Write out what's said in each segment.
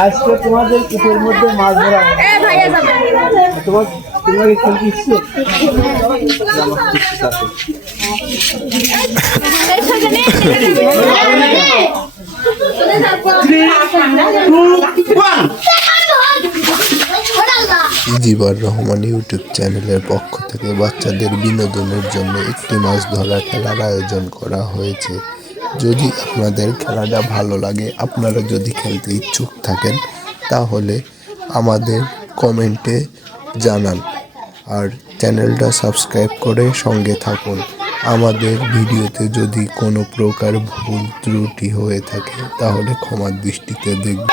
আজকে তোমাদের পুকুরের মধ্যে মাছ ধরা তোমার তোমাকে খেলতে ইচ্ছে জিবর রহমান ইউটিউব চ্যানেলের পক্ষ থেকে বাচ্চাদের বিনোদনের জন্য একটি মাছ ধরা খেলার আয়োজন করা হয়েছে। যদি আপনাদের খেলাটা ভালো লাগে, আপনারা যদি খেলতে ইচ্ছুক থাকেন, তাহলে আমাদের কমেন্টে জানান আর চ্যানেলটা সাবস্ক্রাইব করে সঙ্গে থাকুন। আমাদের ভিডিওতে যদি কোনো প্রকার ভুল ত্রুটি হয়ে থাকে তাহলে ক্ষমার দৃষ্টিতে দেখবেন।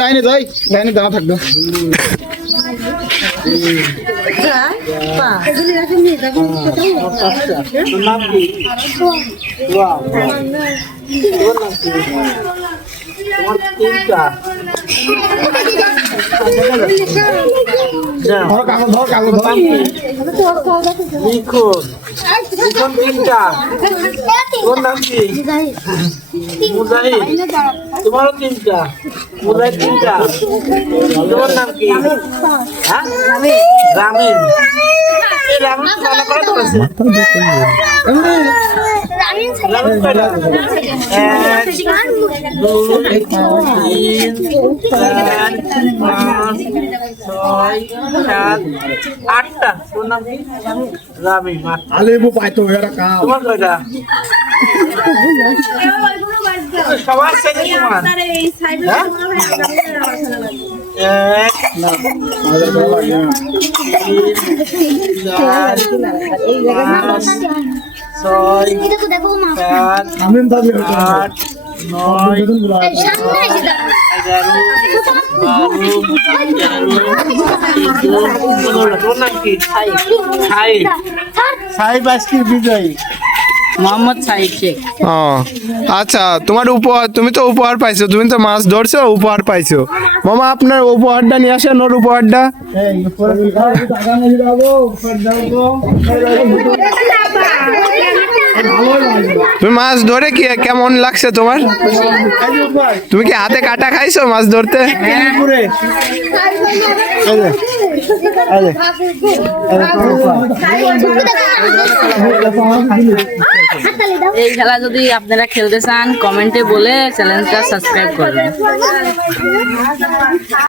লাইনে যাই, লাইনে দাঁড়া থাকবে। তোমারও তিনটা, মুজাহিদ তিনটা। তোমার নাম কি? রামিন। আটটা। তোর নাম কি? রামিন। তোমার কয়টা? সবার সাথে তোমার বিজয়ী মোহাম্মদ সাহিব শেখ। আচ্ছা, তোমার উপহার, তুমি তো উপহার পাইছো, তুমি তো মাছ ধরছো, উপহার পাইছো। মামা আপনার উপহারটা নিয়ে আসেন, ওর উপহারটা। তুমি মাছ ধরে কি কেমন লাগছে তোমার? তুমি কি হাতে কাটা খাইছো মাছ ধরতে? এই খেলা যদি আপনারা খেলতে চান কমেন্টে বলে চ্যানেলটা সাবস্ক্রাইব করবেন।